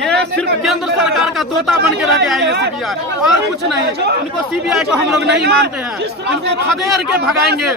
ये सिर्फ केंद्र सरकार का तोता बन के रह गया है ये सीबीआई, और कुछ नहीं। इनको सीबीआई को हम लोग नहीं मानते हैं, इनको खदेड़ के भगाएंगे।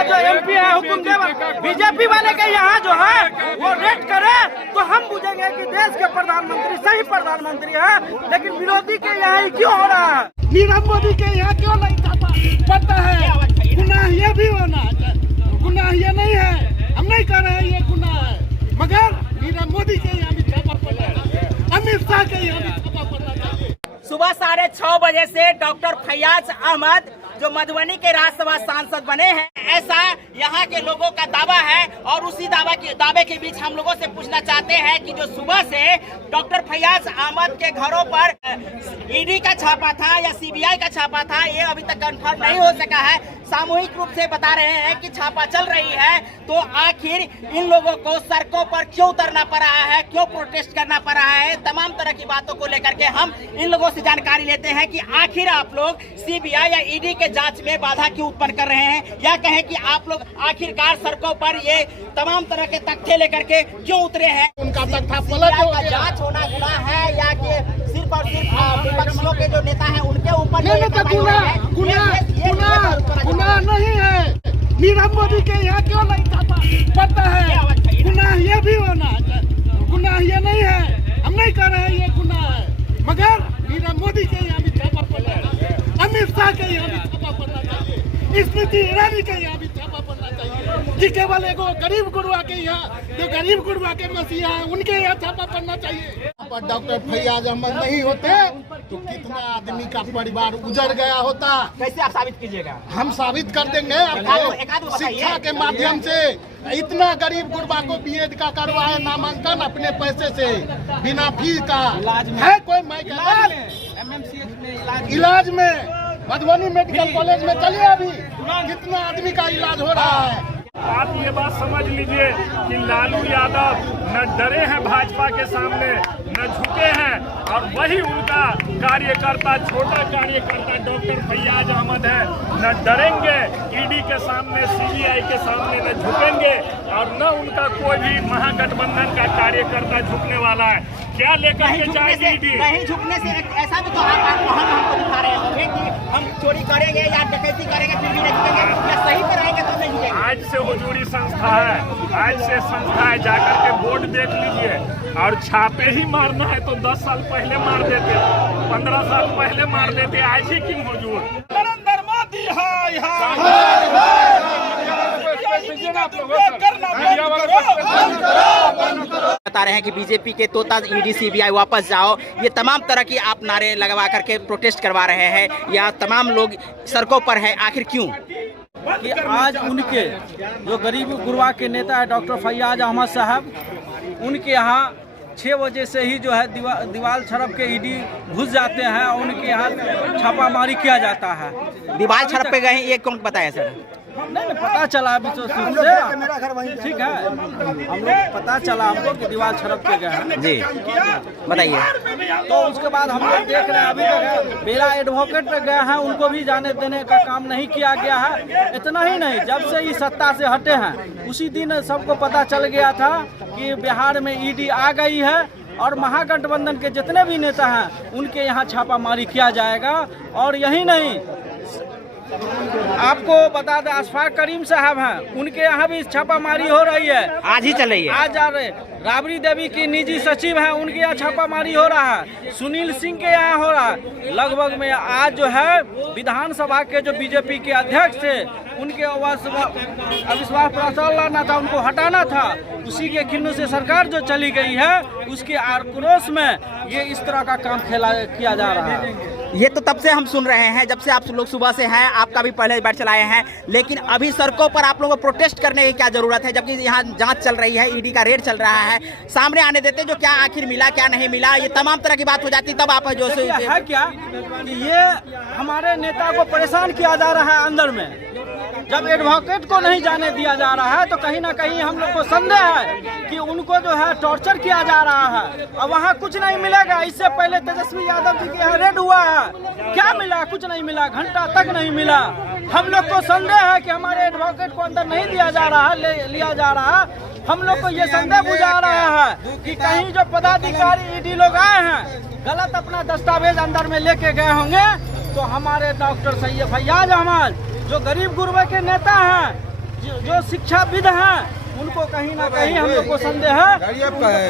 जो एमपी है हुकुम के बीजेपी वाले के यहाँ जो है वो रेड करे तो हम बुझेंगे कि देश के प्रधानमंत्री सही प्रधानमंत्री है, लेकिन विरोधी के यहाँ ही क्यों हो रहा है? नीरव मोदी के यहाँ क्यों नहीं छापा पड़ता है? गुनाह ये भी होना, गुनाह ये नहीं है, हम नहीं कर रहे हैं ये गुनाह है, मगर नीरव मोदी के यहाँ भी छापा पड़ना चाहिए, अमित शाह के यहाँ भी छापा पड़ना चाहिए। सुबह 6:30 बजे से डॉक्टर फैयाज अहमद जो मधुबनी के राज्यसभा सांसद बने हैं, ऐसा यहाँ के लोगों का दावा है। और उसी दावे के बीच हम लोगों से पूछना चाहते हैं कि जो सुबह से डॉक्टर फैयाज अहमद के घरों पर ईडी का छापा था या सीबीआई का छापा था, ये अभी तक कंफर्म नहीं हो सका है। सामूहिक रूप से बता रहे हैं कि छापा चल रही है, तो आखिर इन लोगों को सड़कों पर क्यों उतरना पड़ रहा है, क्यों प्रोटेस्ट करना पड़ रहा है, तमाम तरह की बातों को लेकर के हम इन लोगों से जानकारी लेते हैं कि आखिर आप लोग सीबीआई या ईडी के जांच में बाधा क्यों उत्पन्न कर रहे हैं, या कहें कि आप लोग आखिरकार सड़कों पर ये तमाम तरह के तख्ते लेकर के क्यों उतरे हैं। उनका तख्ता पलट हो गया। जांच होना गुनाह है या कि सिर्फ और सिर्फ विपक्षियों के जो नेता हैं उनके ऊपर गुनाह नहीं है। नीरव मोदी के यहाँ क्यों नहीं छापा पड़ता है? गुनाह ये भी होना, गुनाह ये नहीं है, हम नहीं कर रहे हैं ये गुनाह है, मगर नीरव मोदी के यहाँ भी छापा पड़ना चाहिए, अमित शाह के यहाँ भी छापा पड़ना चाहिए, स्मृति ईरानी के यहाँ भी छापा पड़ना चाहिए, कि केवल एगो गरीब गुरुआ के यहाँ, जो गरीब गुरुआ के मसीहा है उनके यहाँ छापा पड़ना चाहिए। डॉक्टर फैयाज अहमद नहीं होते तो कितना आदमी का परिवार उजड़ गया होता। कैसे आप साबित कीजिएगा? हम साबित कर देंगे आपको शिक्षा के माध्यम से। इतना गरीब गुरबा को बीएड का करवाए नामांकन अपने पैसे से बिना फीस का है। कोई इलाज में मधुबनी मेडिकल कॉलेज में चलिए, अभी कितना आदमी का इलाज हो रहा है। आप ये बात समझ लीजिए कि लालू यादव न डरे हैं भाजपा के सामने, न झुके हैं, और वही उनका कार्यकर्ता, छोटा कार्यकर्ता डॉक्टर फैयाज अहमद है। न डरेंगे ईडी के सामने, सीबीआई के सामने न झुकेंगे, और न उनका कोई भी महागठबंधन का कार्यकर्ता झुकने वाला है। क्या लेकर के जाएगी ईडी? नहीं झुकने से ऐसा भी तो हमको दिखा रहे होंगे कि हम चोरी करेंगे या डकैती करेंगे फिर भी नहीं झुकेंगे, या सही पर रहेंगे तो नहीं झुकेंगे। आज से हुजूरी संस्था है, आज से संस्था है, जाकर के बोर्ड देख लीजिए। और छापे ही मारना है तो 10 साल पहले मार देते, 15 साल पहले मार देते, आज ही क्यों हुजूर? नरेंद्र मोदी हाय हाय बता रहे हैं कि बीजेपी के तोता ईडी सीबीआई वापस जाओ, ये तमाम तरह की आप नारे लगवा करके प्रोटेस्ट करवा रहे हैं, या तमाम लोग सड़कों पर हैं, आखिर क्यों? कि आज उनके जो गरीब गुरबा के नेता है डॉक्टर फैयाज अहमद साहब, उनके यहाँ 6 बजे से ही जो है दीवार छड़प के ईडी घुस जाते हैं और उनके यहाँ छापामारी किया जाता है। दीवार छड़प पे गए, ये कौन बताया सर? नहीं पता चला अभी तो ठीक है, हम लोग पता चला हमको कि दीवार छड़प के गए हैं। जी बताइए। तो उसके बाद हम लोग देख रहे हैं अभी तक मेरा एडवोकेट गए हैं, उनको भी जाने देने का काम नहीं किया गया है। इतना ही नहीं, जब से ये सत्ता से हटे हैं उसी दिन सबको पता चल गया था कि बिहार में ईडी आ गई है और महागठबंधन के जितने भी नेता हैं उनके यहाँ छापामारी किया जाएगा। और यही नहीं, आपको बता दें अशफाक करीम साहब हैं, उनके यहाँ भी छापामारी हो रही है, आज ही चल रही है, आज जा रहे। राबड़ी देवी की निजी सचिव हैं, उनके यहाँ छापामारी हो रहा है, सुनील सिंह के यहाँ हो रहा है। लगभग में आज जो है विधानसभा के जो बीजेपी के अध्यक्ष थे उनके अविश्वास प्रस्ताव लाना था, उनको हटाना था, उसी के खिन्नु से सरकार जो चली गई है उसके आक्रोश में ये इस तरह का काम किया जा रहा है। ये तो तब से हम सुन रहे हैं, जब से आप लोग सुबह से हैं, आपका भी पहले बैठ चलाए हैं, लेकिन अभी सड़कों पर आप लोगों को प्रोटेस्ट करने की क्या जरूरत है, जबकि यहाँ जांच चल रही है, ईडी का रेड चल रहा है। सामने आने देते जो क्या आखिर मिला क्या नहीं मिला, ये तमाम तरह की बात हो जाती, तब आप जो है क्या कि ये हमारे नेता को परेशान किया जा रहा है अंदर में। जब एडवोकेट को नहीं जाने दिया जा रहा है तो कहीं ना कहीं हम लोग को संदेह है कि उनको जो है टॉर्चर किया जा रहा है, और वहाँ कुछ नहीं मिलेगा। इससे पहले तेजस्वी यादव जी के यहाँ रेड हुआ है, क्या मिला? कुछ नहीं मिला, घंटा तक नहीं मिला। हम लोग को संदेह है कि हमारे एडवोकेट को अंदर नहीं दिया जा रहा है, लिया जा रहा है, हम लोग को ये संदेह बुझा रहा है कि कहीं जो पदाधिकारी ईडी लोग आए हैं गलत अपना दस्तावेज अंदर में लेके गए होंगे, तो हमारे डॉक्टर सैयद फैयाज अहमद जो गरीब गुरबा के नेता हैं, जो शिक्षाविद हैं, उनको कहीं ना कहीं हम लोग को संदेह है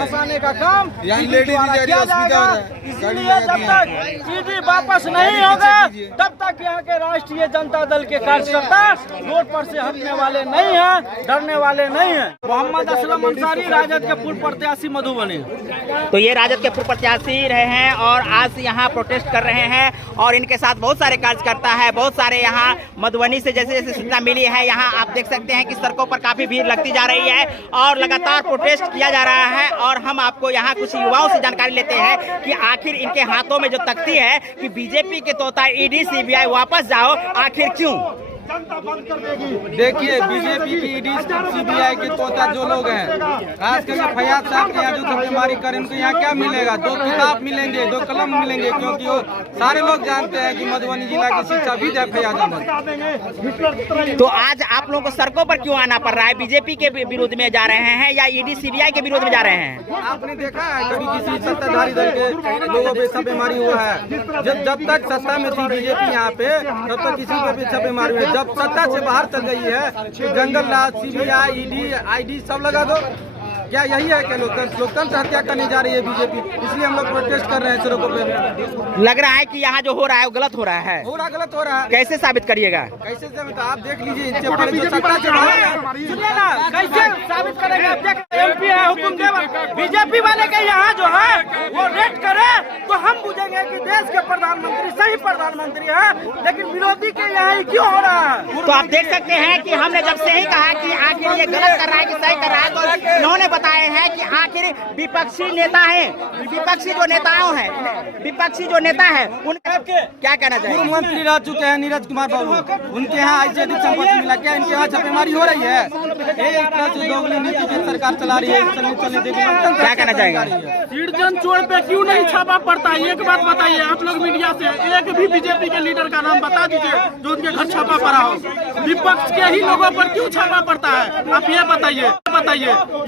फंसाने का काम द्वारा किया जाएगा। इसलिए जब तक ईडी वापस नहीं होगा तब तक यहाँ के राष्ट्रीय जनता दल के कार्यकर्ता रोड पर से हटने वाले नहीं हैं, डरने वाले नहीं हैं। मोहम्मद असलम अंसारी, राजद के पूर्व प्रत्याशी मधुबनी। तो ये राजद के पूर्व प्रत्याशी रहे हैं और आज यहाँ प्रोटेस्ट कर रहे हैं और इनके साथ बहुत सारे कार्यकर्ता है, बहुत सारे यहाँ मधुबनी से जैसे जैसे सूचना मिली है, यहाँ आप देख सकते हैं कि सड़कों पर काफी भीड़ लगती जा रही है और लगातार प्रोटेस्ट किया जा रहा है। और हम आपको यहाँ कुछ युवाओं से जानकारी लेते हैं कि आखिर इनके हाथों में जो तख्ती है कि बीजेपी के तोता ईडी सीबीआई वापस जाओ, आखिर क्यों? देखिए, बीजेपी की ईडी सीबीआई के तोता जो लोग हैं, खास करके फैयाज साहब के यहाँ जो छापेमारी करें, उनको यहाँ क्या मिलेगा? 2 किताब मिलेंगे, 2 कलम मिलेंगे, क्योंकि वो सारे लोग जानते हैं कि मधुबनी जिला की शिक्षाविद है फैयाज अहमद। तो आज आप लोगों को सड़कों पर क्यों आना पड़ रहा है? बीजेपी के विरोध में जा रहे हैं या ईडी सीबीआई के विरोध में जा रहे हैं? आपने देखा है कभी किसी सत्ताधारी दल के लोगों पे छापेमारी हुआ है? जब तक सत्ता में थी बीजेपी यहाँ पे, तब तक किसी पे भी छापेमारी हुई। जब सत्ता से बाहर चल गई है तो जंगल राज, सीबीआई, ईडी, आईडी सब लगा दो। क्या यही है कि लोकतंत्र हत्या करने जा रही है बीजेपी? इसलिए हम लोग प्रोटेस्ट कर रहे हैं सड़कों पे। लग रहा है कि यहाँ जो हो रहा है वो गलत हो रहा है। पूरा गलत हो रहा है। कैसे साबित करिएगा? कैसे साबित? आप देख लीजिए, इनसे पहले जो सत्ता से बाहर, सुनिए ना, कैसे साबित करेंगे? आप देख, एमपी है हुकुमदेव, बीजेपी वाले के यहाँ जो है वो रेड करे तो हम बुझेंगे कि देश के प्रधानमंत्री सही प्रधानमंत्री है, लेकिन विरोधी के यहाँ ही क्यों हो रहा है? तो आप देख सकते हैं कि हमने जब से ही कहा कि आखिर ये गलत कर रहा है कि सही कर रहा है, तो इन्होंने बताए हैं कि आखिर विपक्षी नेता है, विपक्षी जो नेताओं हैं, विपक्षी जो नेता है उनका क्या कहना चाहिए? पूर्व मंत्री रह चुके हैं नीरज कुमार बाबू, उनके यहाँ ऐसे अधिक संपत्ति मिला, क्या इनके यहाँ छापेमारी हो रही है? दोगली नीति की सरकार चला रही है, क्या कहना चाहेंगे? सिटीजन चोर पे क्यों नहीं छापा पड़ता है? एक बात बताइए आप लोग मीडिया से, एक भी बीजेपी के लीडर का नाम बता दीजिए जो उनके घर छापा पड़ा हो। विपक्ष के ही लोगों पर क्यों छापा पड़ता है? आप ये बताइए।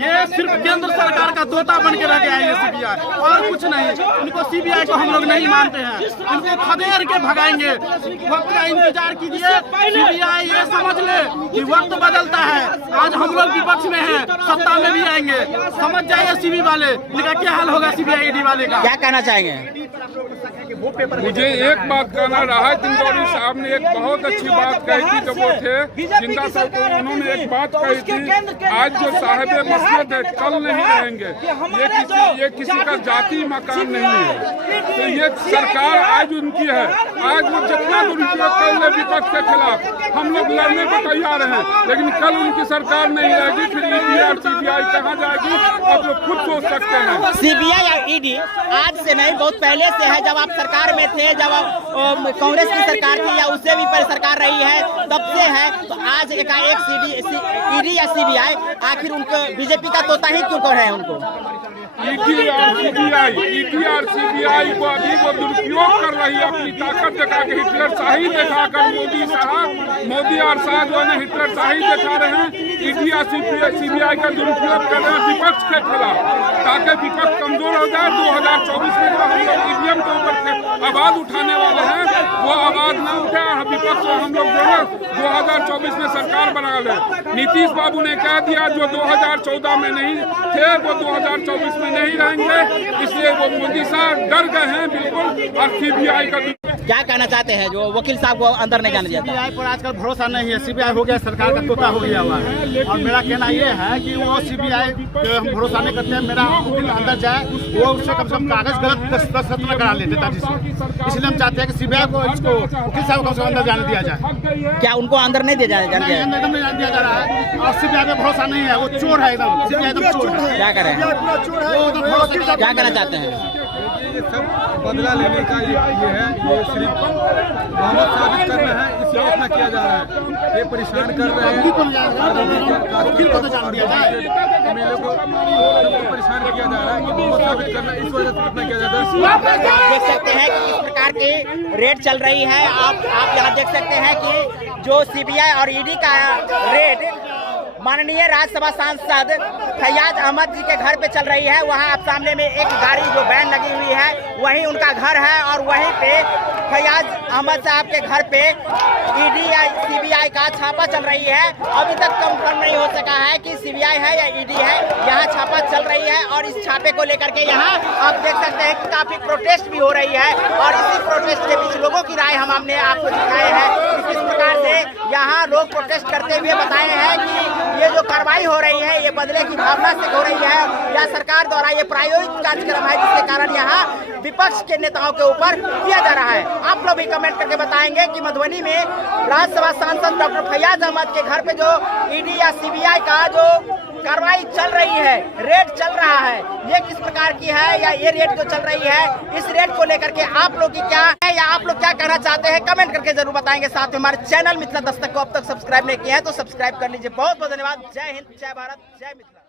ये सिर्फ केंद्र सरकार का तोता बन के रह गया है ये सीबीआई, और कुछ नहीं। इनको सीबीआई को हम लोग नहीं मानते हैं, इनको खदेड़ के भगाएंगे। वक्त का इंतजार कीजिए, सीबीआई ये समझ ले कि वक्त बदलता है। आज हम लोग विपक्ष में हैं, सत्ता में भी आएंगे, समझ जाइए सीबी वाले, इनका क्या हाल होगा सीबीआई ईडी वाले का। क्या कहना चाहेंगे? मुझे एक बात कहना रहा है, दिंदौरी साहब ने एक बहुत अच्छी बात कही थी जब वो थे जिंदा थे, तो उन्होंने एक बात कही थी, आज जो साहिब मस्जिद है कल नहीं रहेंगे, ये किसी का जाति मकान नहीं है। तो ये सरकार आज उनकी है, आज वो जितना दुरुपयोग कर ले विपक्ष के खिलाफ हम लोग लड़ने को तैयार हैं, लेकिन कल उनकी सरकार नहीं रहेगी, फिर ईडी और सीबीआई कहाँ जाएगी आप लोग खुद सोच सकते हैं। सीबीआई और ईडी आज से नहीं, बहुत पहले से है। जब आप सरकार में थे, जब कांग्रेस की सरकार थी या उससे भी पहले सरकार रही है, तब से है। तो आज एकाएक ईडी या सीबीआई आखिर उनको बीजेपी का तोता ही क्यों कर रहे हैं? उनको ईडी और सीबीआई को अभी वो दुरुपयोग कर रही है अपनी ताकत दिखा के, हिटलर शाही दिखाकर मोदी और शाह जो है हिटलर शाही दिखा रहे हैं। ईडी और सीबीआई का दुरुपयोग कर रहे हैं विपक्ष के खिलाफ, ताकि विपक्ष कमजोर हो जाए। 2024 में जो हम लोग ईवीएम के ऊपर आवाज उठाने वाले हैं, वो आवाज न उठे, विपक्ष हम लोग जो है 2024 में सरकार बना ले। नीतीश बाबू ने कह दिया जो 2014 में नहीं थे वो 2024 में नहीं रहेंगे, इसलिए वो मोदी साहब डर गए हैं बिल्कुल। और सीबीआई का क्या कहना चाहते हैं जो वकील साहब को अंदर नहीं जाने देता? सीबीआई पर आजकल भरोसा नहीं है, सीबीआई हो गया सरकार का तोता हो गया हुआ है। और मेरा कहना ये है कि वो सीबीआई हम भरोसा नहीं करते हैं, मेरा वकील अंदर जाए, वो उससे कम से कम कागज गलत दस्तखत में करा लेते ताकि, इसलिए हम चाहते हैं कि सीबीआई को इसको वकील साहब को कम से कम अंदर जाने दिया जाए। क्या उनको अंदर नहीं दिया एकदम नहीं जाने दिया जा रहा है, और सीबीआई पे भरोसा नहीं है, वो चोर है एकदम, सीबीआई एकदम चोर है। क्या करें? क्या कहना चाहते हैं? ये सब बदला लेने का ये है, ये सिर्फ बहुमत साबित करना है, इसलिए इतना किया जा रहा है। ये परेशान कर रहे हैं, मेले को परेशान किया जा रहा है कि बहुमत साबित करना, इस वजह से इतना किया जा रहा है। आप देख सकते हैं कि किस प्रकार की रेड चल रही है। आप यहाँ देख सकते हैं कि जो सीबीआई और ईडी का रेड माननीय राज्यसभा सांसद फैयाज अहमद जी के घर पे चल रही है। वहां आप सामने में एक गाड़ी जो वैन लगी हुई है वहीं उनका घर है और वहीं पे फैयाज अहमद साहब के घर पे ईडी या सीबीआई का छापा चल रही है। अभी तक कंफर्म नहीं हो सका है कि सीबीआई है या ईडी है। यहाँ छापा चल रही है और इस छापे को लेकर के यहाँ आप देख सकते हैं कि काफी प्रोटेस्ट भी हो रही है और इसी प्रोटेस्ट के बीच लोगों की राय हमने आपको दिखाए हैं कि किस प्रकार से यहाँ लोग प्रोटेस्ट करते हुए बताए हैं कि ये जो कार्रवाई हो रही है ये बदले की भावना से हो रही है या सरकार द्वारा ये प्रायोजित कार्यक्रम है जिसके कारण यहाँ विपक्ष के नेताओं के ऊपर किया जा रहा है। आप लोग भी कमेंट करके बताएंगे कि मधुबनी में राज्यसभा सांसद डॉक्टर फैयाज अहमद के घर पे जो ईडी या सीबीआई का जो कार्रवाई चल रही है, रेड चल रहा है, ये किस प्रकार की है या ये रेड जो चल रही है इस रेड को लेकर के आप लोग की क्या है या आप लोग क्या कहना चाहते हैं कमेंट करके जरूर बताएंगे। साथ में हमारे चैनल मिथिला दस्तक को अब तक सब्सक्राइब नहीं किया है तो सब्सक्राइब कर लीजिए। बहुत बहुत धन्यवाद। जय हिंद, जय भारत, जय मिथिला।